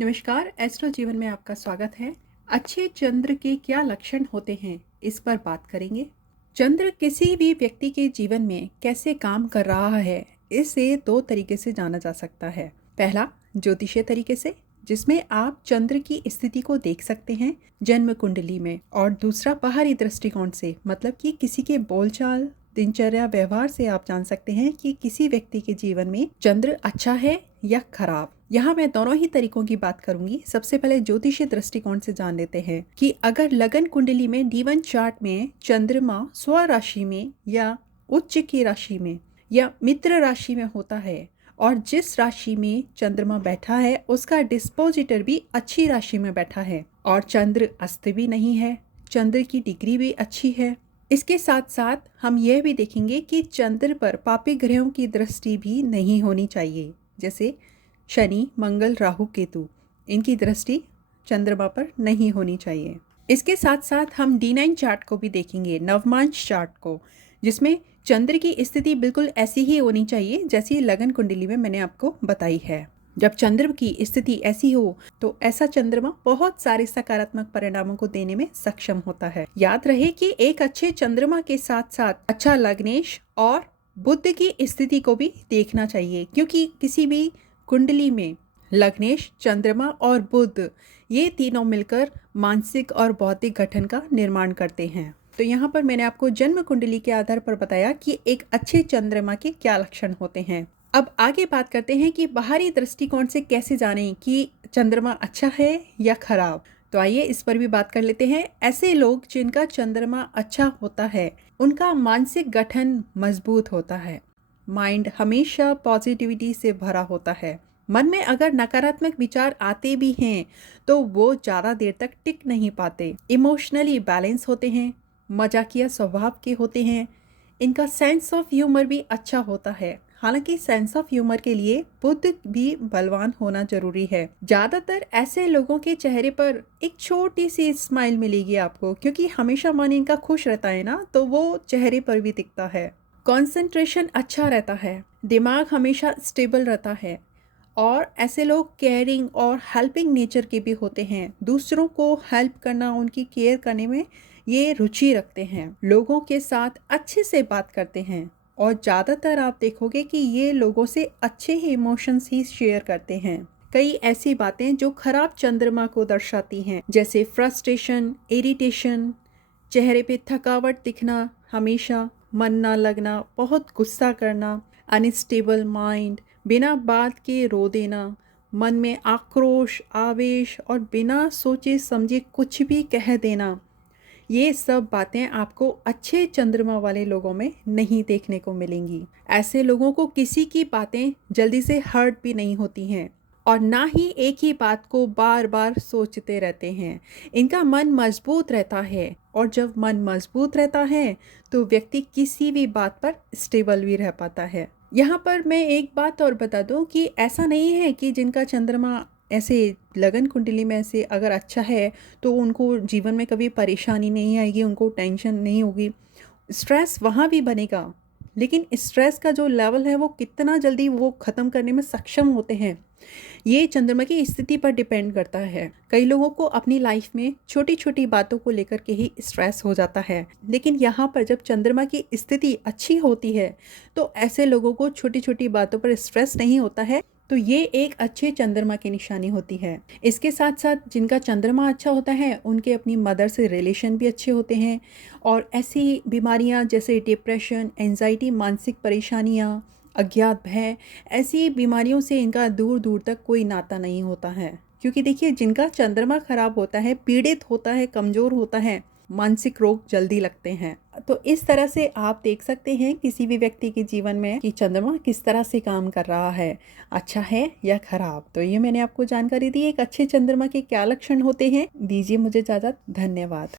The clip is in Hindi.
नमस्कार, एस्ट्रो जीवन में आपका स्वागत है। अच्छे चंद्र के क्या लक्षण होते हैं, इस पर बात करेंगे। चंद्र किसी भी व्यक्ति के जीवन में कैसे काम कर रहा है, इसे दो तरीके से जाना जा सकता है। पहला, ज्योतिषीय तरीके से, जिसमें आप चंद्र की स्थिति को देख सकते हैं जन्म कुंडली में, और दूसरा बाहरी दृष्टिकोण से, मतलब कि किसी के बोलचाल, दिनचर्या, व्यवहार से आप जान सकते हैं कि किसी व्यक्ति के जीवन में चंद्र अच्छा है या खराब। यहाँ मैं दोनों ही तरीकों की बात करूंगी। सबसे पहले ज्योतिषीय दृष्टिकोण से जान लेते हैं कि अगर लगन कुंडली में D1 चार्ट में चंद्रमा स्व राशि में या उच्च की राशि में या मित्र राशि में होता है, और जिस राशि में चंद्रमा बैठा है उसका डिस्पोजिटर भी अच्छी राशि में बैठा है, और चंद्र अस्त भी नहीं है, चंद्र की डिग्री भी अच्छी है। इसके साथ साथ हम यह भी देखेंगे कि चंद्र पर पापी ग्रहों की दृष्टि भी नहीं होनी चाहिए, जैसे शनि, मंगल, राहु, केतु, इनकी दृष्टि चंद्रमा पर नहीं होनी चाहिए। इसके साथ साथ हम D9 चार्ट को भी देखेंगे, नवमांश चार्ट को, जिसमें चंद्र की स्थिति बिल्कुल ऐसी ही होनी चाहिए जैसी लगन कुंडली में मैंने आपको बताई है। जब चंद्र की स्थिति ऐसी हो तो ऐसा चंद्रमा बहुत सारे सकारात्मक परिणामों को देने में सक्षम होता है। याद रहे कि एक अच्छे चंद्रमा के साथ साथ अच्छा लग्नेश और बुध की स्थिति को भी देखना चाहिए, क्योंकि किसी भी कुंडली में लग्नेश, चंद्रमा और बुध, ये तीनों मिलकर मानसिक और बौद्धिक गठन का निर्माण करते हैं। तो यहाँ पर मैंने आपको जन्म कुंडली के आधार पर बताया कि एक अच्छे चंद्रमा के क्या लक्षण होते हैं। अब आगे बात करते हैं कि बाहरी दृष्टिकोण से कैसे जानें कि चंद्रमा अच्छा है या खराब। तो आइए इस पर भी बात कर लेते हैं। ऐसे लोग जिनका चंद्रमा अच्छा होता है, उनका मानसिक गठन मजबूत होता है, माइंड हमेशा पॉजिटिविटी से भरा होता है। मन में अगर नकारात्मक विचार आते भी हैं तो वो ज़्यादा देर तक टिक नहीं पाते। इमोशनली बैलेंस होते हैं, मजाकिया स्वभाव के होते हैं। इनका सेंस ऑफ ह्यूमर भी अच्छा होता है। हालांकि सेंस ऑफ ह्यूमर के लिए बुद्ध भी बलवान होना जरूरी है। ज़्यादातर ऐसे लोगों के चेहरे पर एक छोटी सी स्माइल मिलेगी आपको, क्योंकि हमेशा मन इनका खुश रहता है ना, तो वो चेहरे पर भी दिखता है। कंसंट्रेशन अच्छा रहता है, दिमाग हमेशा स्टेबल रहता है, और ऐसे लोग केयरिंग और हेल्पिंग नेचर के भी होते हैं। दूसरों को हेल्प करना, उनकी केयर करने में ये रुचि रखते हैं। लोगों के साथ अच्छे से बात करते हैं, और ज़्यादातर आप देखोगे कि ये लोगों से अच्छे ही इमोशंस ही शेयर करते हैं। कई ऐसी बातें जो खराब चंद्रमा को दर्शाती हैं, जैसे फ्रस्ट्रेशन, इरिटेशन, चेहरे पे थकावट दिखना, हमेशा मन ना लगना, बहुत गुस्सा करना, अनस्टेबल माइंड, बिना बात के रो देना, मन में आक्रोश, आवेश और बिना सोचे समझे कुछ भी कह देना, ये सब बातें आपको अच्छे चंद्रमा वाले लोगों में नहीं देखने को मिलेंगी। ऐसे लोगों को किसी की बातें जल्दी से हर्ट भी नहीं होती हैं, और ना ही एक ही बात को बार बार सोचते रहते हैं। इनका मन मजबूत रहता है, और जब मन मजबूत रहता है तो व्यक्ति किसी भी बात पर स्टेबल भी रह पाता है। यहाँ पर मैं एक बात और बता दूँ कि ऐसा नहीं है कि जिनका चंद्रमा ऐसे लगन कुंडली में ऐसे अगर अच्छा है तो उनको जीवन में कभी परेशानी नहीं आएगी, उनको टेंशन नहीं होगी। स्ट्रेस वहाँ भी बनेगा, लेकिन स्ट्रेस का जो लेवल है वो कितना जल्दी वो ख़त्म करने में सक्षम होते हैं, ये चंद्रमा की स्थिति पर डिपेंड करता है। कई लोगों को अपनी लाइफ में छोटी छोटी बातों को लेकर के ही स्ट्रेस हो जाता है, लेकिन यहाँ पर जब चंद्रमा की स्थिति अच्छी होती है तो ऐसे लोगों को छोटी छोटी बातों पर स्ट्रेस नहीं होता है। तो ये एक अच्छे चंद्रमा की निशानी होती है। इसके साथ साथ जिनका चंद्रमा अच्छा होता है उनके अपनी मदर से रिलेशन भी अच्छे होते हैं, और ऐसी बीमारियां जैसे डिप्रेशन, एंजाइटी, मानसिक परेशानियां, अज्ञात भय, ऐसी बीमारियों से इनका दूर दूर तक कोई नाता नहीं होता है। क्योंकि देखिए, जिनका चंद्रमा खराब होता है, पीड़ित होता है, कमज़ोर होता है, मानसिक रोग जल्दी लगते हैं। तो इस तरह से आप देख सकते हैं किसी भी व्यक्ति के जीवन में कि चंद्रमा किस तरह से काम कर रहा है, अच्छा है या खराब। तो ये मैंने आपको जानकारी दी एक अच्छे चंद्रमा के क्या लक्षण होते हैं। दीजिए मुझे इजाज़त। धन्यवाद।